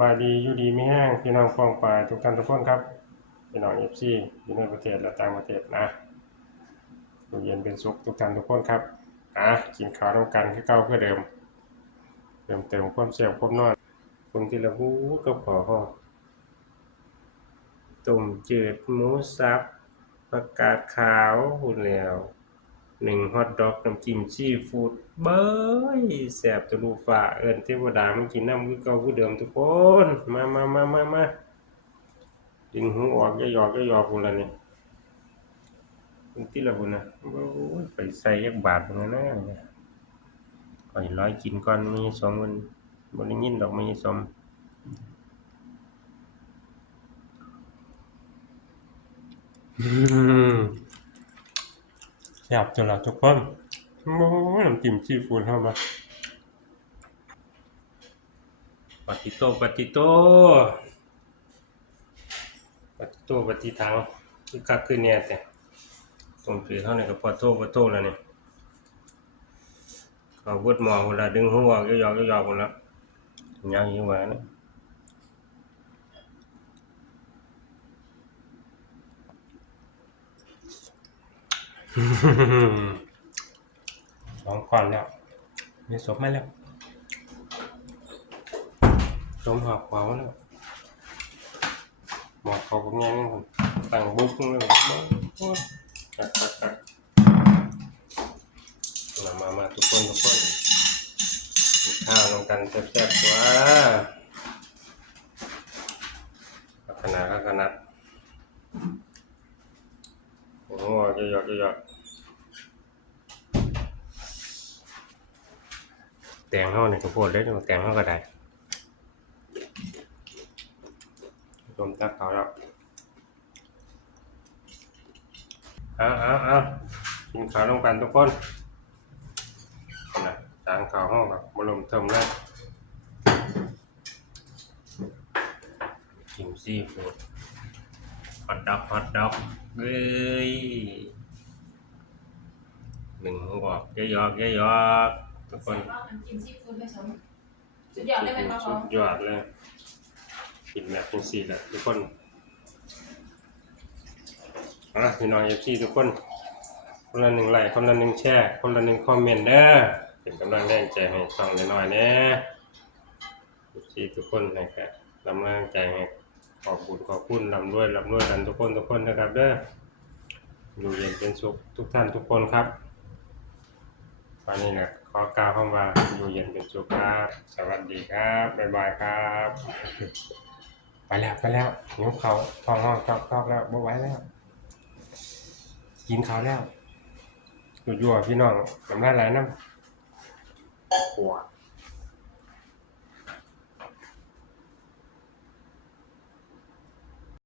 บายดีอยู่ดีไม่แห้งพี่น้องฟองปลายทุกท่านทุกคนครับพี่น้องเอฟซีอยู่ในประเทศและต่างประเทศนะอยู่เย็นเป็นสุขทุกท่านทุกคนครับอะกินข้าวร่วมกันคือเก่าเพื่อเดิมเติมเติมความเสียบความนอนคุณที่ละหูกับขอห่อต้มจืดหมูสับผักกาดขาวหุ่นแล้ว หนึ่งฮอทดอกน้ำจิ้มซีฟูดเบ้ยแสบตะลูฟ้าเอิ้นเทวดามันกินน้ำคือเก่าคือเดิมทุกคน มามามามามาดึงหูออกอย่าหยอกอย่าหยอกพุ่นละนี่คุณติละพุ่นะโอ้ยไปใส่ยักบาทพุ่นนะนะก่อยร้อยกินก่อนมีสองมันบ่ได้ยินดอกมีสมอืม แซ่บจังล่ะทุกคนโอ้น้ำจิ้มซีฟู้ดเข้ามาปาติโตปาติโตปาติโตปาติทังคือคักคือเนี่ยแต่ตรงคือเท่านี้ก็พอโตพอโตแล้วเนี่เขาเบิดหมอเวลาดึงหัวก็ยอกก็ยอกหมดแล้วยังอยู่ว่านะ สองก่อนแล้ว มีศพไหมแล้วสมหักเผาแล้วหมอกเขาก็ยังตั้งบุกเลยโอ้ยตักตักตักมามามาทุกคนทุกคนข้าวลงกันแซ่บๆตัวขนาดก็ขนาดโอ้โหจะ หยอกจะหยอกแตงเฮาเนี่ยก็โพดได้แตงเฮาก็ได้รวมตักเขาแล้วเอาเอาเอากินข้าวร่วมกันทุกคนนะจานข้าวเฮากับบ่ลมเทิมเลยกินซีฟู้ด ฮอทดอกฮอทดอกเอ้ยหนึ่งหัวบอกเยอะๆเยอะๆทุกคนน้ำจิ้มซีฟู้ดไม่สมสุดยอดเลยเป็นปลาสุดยอดเลยกินแบบเป็นสี่แหละทุกคนอะพี่น้องเอฟซีทุกคน คนละหนึ่งไลค์คนละหนึ่งแชร์คนละหนึ่งคอมเมนต์เด้อเป็นกำลังแรงใจให้ช่องน้อยๆนะเอฟซีทุกคนนะครับกำลังใจให้ ขอบคุณขอบคุณลำด้วยลำด้วยกันทุกคนทุกคนนะครับเด้ออยู่เย็นเป็นสุขทุกท่านทุกคนครับวันนี้นะขอกล่าวคำว่าอยู่เย็นเป็นสุขครับ สวัสดีครับบ๊ายบายครับ ไปแล้วไปแล้วหิวเขาท้องห้องจอกจอกแล้วบ่ไหวแล้ว กินเขาแล้วยู่ๆพี่น้องน้ำลายไหลน้ำปว